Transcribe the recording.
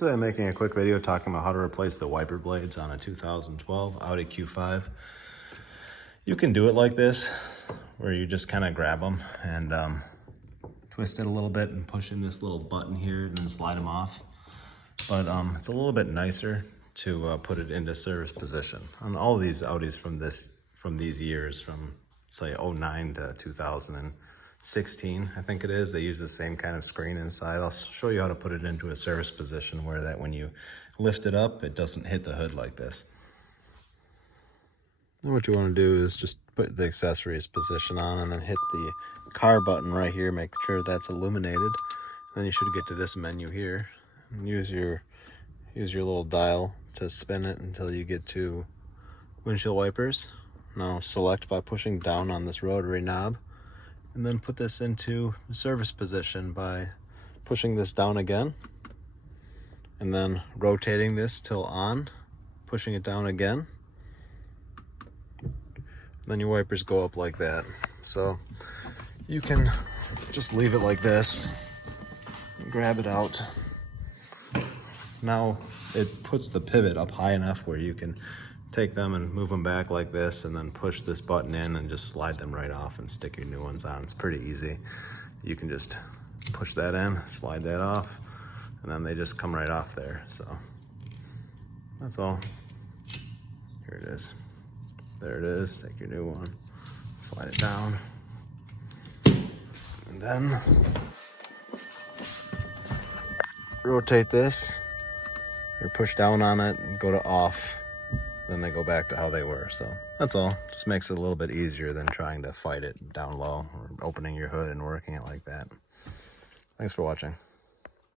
Today I'm making a quick video talking about how to replace the wiper blades on a 2012 Audi Q5. You can do it like this, where you just kind of grab them and twist it a little bit and push in this little button here and then slide them off. But it's a little bit nicer to put it into service position. On all of these Audis from these years, from say 09 to 2016, I think it is, they use the same kind of screen inside. I'll show you how to put it into a service position where that when you lift it up, it doesn't hit the hood like this. And what you want to do is just put the accessories position on and then hit the car button right here, make sure that's illuminated. Then you should get to this menu here and use your little dial to spin it until you get to windshield wipers. Now select by pushing down on this rotary knob, and then put this into service position by pushing this down again and then rotating this till on, pushing it down again. Then your wipers go up like that. So you can just leave it like this, grab it out. Now it puts the pivot up high enough where you can take them and move them back like this and then push this button in and just slide them right off and stick your new ones on. It's pretty easy. You can just push that in, slide that off, and then they just come right off there. So that's all. Here it is. There it is. Take your new one, slide it down, and then rotate this or push down on it and go to off. Then they go back to how they were. So that's all. Just makes it a little bit easier than trying to fight it down low or opening your hood and working it like that. Thanks for watching.